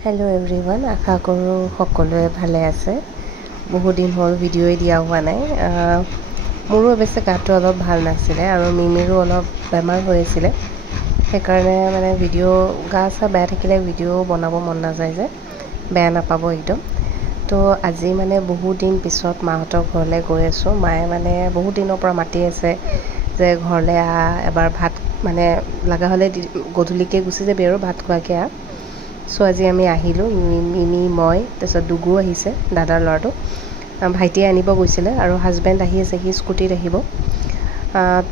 hello everyone आशा करूँ সকলোৱে ভালে আছে বহুত দিন হ'ল ভিডিঅ'ই দিয়া হোৱা নাই মোৰো অৱশ্যে গাটো অলপ ভাল নাছিলে আৰু মিমিৰো অলপ বেমাৰ হৈ আছিলে সেইকাৰণে মানে ভিডিঅ' গা চা বেয়া থাকিলে ভিডিঅ' বনাব মন নাযায় যে বেয়া নাপাব একদম তো আজি মানে বহুত দিন পিছত মাহঁতৰ ঘৰলৈ গৈ আছোঁ মায়ে মানে বহুত দিনৰ পৰা মাতি আছে যে ঘৰলৈ এবাৰ ভাত মানে লগা হ'লে গধূলিকৈ গুচি যাবি আৰু ভাত খোৱাকৈ সো আজি আমি আহিলোঁ মিমি মই তাৰপিছত দুগু আহিছে দাদাৰ ল'ৰাটো ভাইটিয়ে আনিব গৈছিলে আৰু হাজবেণ্ড আহি আছে সি স্কুটিত আহিব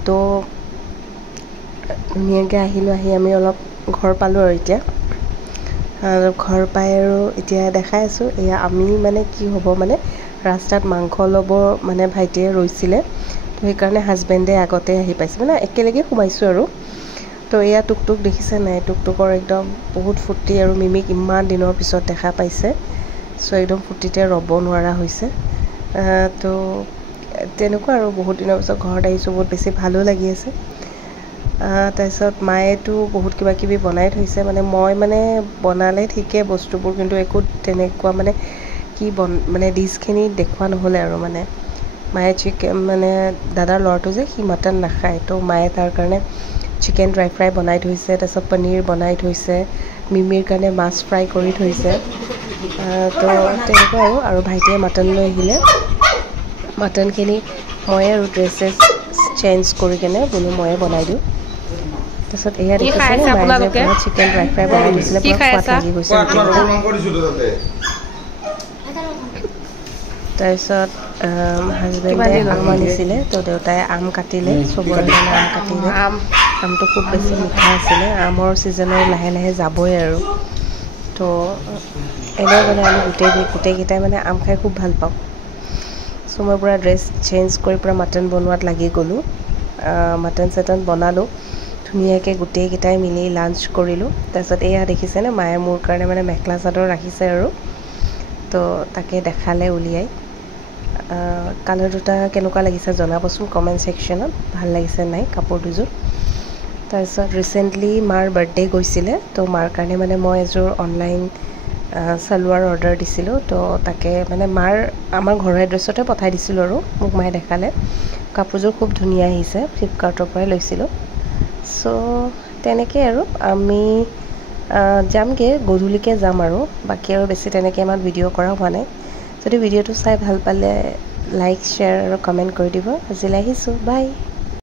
তো ধুনীয়াকৈ আহিলোঁ আহি আমি অলপ ঘৰ পালোঁ আৰু এতিয়া ঘৰ পাই আৰু এতিয়া দেখাই আছোঁ এয়া আমি মানে কি হ'ব মানে ৰাস্তাত মাংস ল'ব মানে ভাইটিয়ে ৰৈছিলে তো সেইকাৰণে হাজবেণ্ডে আগতে আহি পাইছে মানে একেলগে সোমাইছোঁ আৰু তো এয়া টুকটুক দেখিছে নাই টুকটুকৰ একদম বহুত ফূৰ্তি আৰু মিমিক ইমান দিনৰ পিছত দেখা পাইছে চ' একদম ফূৰ্তিতে ৰ'ব নোৱাৰা হৈছে তো তেনেকুৱা আৰু বহুত দিনৰ পিছত ঘৰত আহিছোঁ বহুত বেছি ভালো লাগি আছে তাৰপিছত মায়েতো বহুত কিবা কিবি বনাই থৈছে মানে মই মানে বনালে ঠিকে বস্তুবোৰ কিন্তু একো তেনেকুৱা মানে কি মানে ডিছখিনি দেখুওৱা নহ'লে আৰু মানে মায়ে চিকেন মানে দাদাৰ ল'ৰাটো যে সি মাটন নাখায় তো মায়ে তাৰ কাৰণে চিকেন ড্ৰাই ফ্ৰাই বনাই থৈছে তাৰপিছত পনীৰ বনাই থৈছে মিমিৰ কাৰণে মাছ ফ্ৰাই কৰি থৈছে তো তেনেকুৱা আৰু ভাইটিয়ে মাটন লৈ আহিলে মাটনখিনি ময়ে আৰু ড্ৰেছেছ চেঞ্জ কৰি কেনে বোলো ময়ে বনাই দিওঁ তাৰপিছত এয়া দেখিছে মায়ে যে পুৰা চিকেন ড্ৰাই ফ্ৰাই বনাই দিছিলে পুৰা সোৱাদ লাগি গৈছে তাৰপিছত হাজবেণ্ডে আম আনিছিলে তো দেউতাই আম কাটিলে চবৰে কাৰণে আম কাটিলে আমটো খুব বেছি মিঠা আছিলে আমৰ ছিজনৰ লাহে লাহে যাবই আৰু তো এনেও মানে আমি গোটেইকেইটাই মানে আম খাই খুব ভাল পাওঁ চ' মই পূৰা ড্ৰেছ চেঞ্জ কৰি পূৰা মাটন বনোৱাত লাগি গ'লোঁ মাটন চাটন বনালোঁ ধুনীয়াকৈ গোটেইকেইটাই মিলি লাঞ্চ কৰিলোঁ তাৰপিছত এয়া দেখিছেনে মায়ে মোৰ কাৰণে মানে মেখেলা চাদৰ ৰাখিছে আৰু তো তাকে দেখালে উলিয়াই কালাৰ দুটা কেনেকুৱা লাগিছে জনাবচোন কমেণ্ট ছেকশ্যনত ভাল লাগিছে নাই কাপোৰ দুযোৰ তাৰপিছত ৰিচেণ্টলি মাৰ বাৰ্থডে গৈছিলে তো মাৰ কাৰণে মানে মই এযোৰ অনলাইন চালোৱাৰ অৰ্ডাৰ দিছিলোঁ তো তাকে মানে আমাৰ ঘৰৰ এড্ৰেছতে পঠাই দিছিলোঁ আৰু মোক মায়ে দেখালে কাপোৰযোৰ খুব ধুনীয়া আহিছে ফ্লিপকাৰ্টৰ পৰাই লৈছিলোঁ চ' তেনেকৈ আৰু আমি যামগৈ গধূলিকৈ যাম আৰু বাকী আৰু বেছি তেনেকৈ ইমান ভিডিঅ' কৰা হোৱা নাই যদি ভিডিঅ'টো চাই ভাল পালে লাইক শ্বেয়াৰ আৰু কমেণ্ট কৰি দিব আজিলৈ আহিছোঁ বাই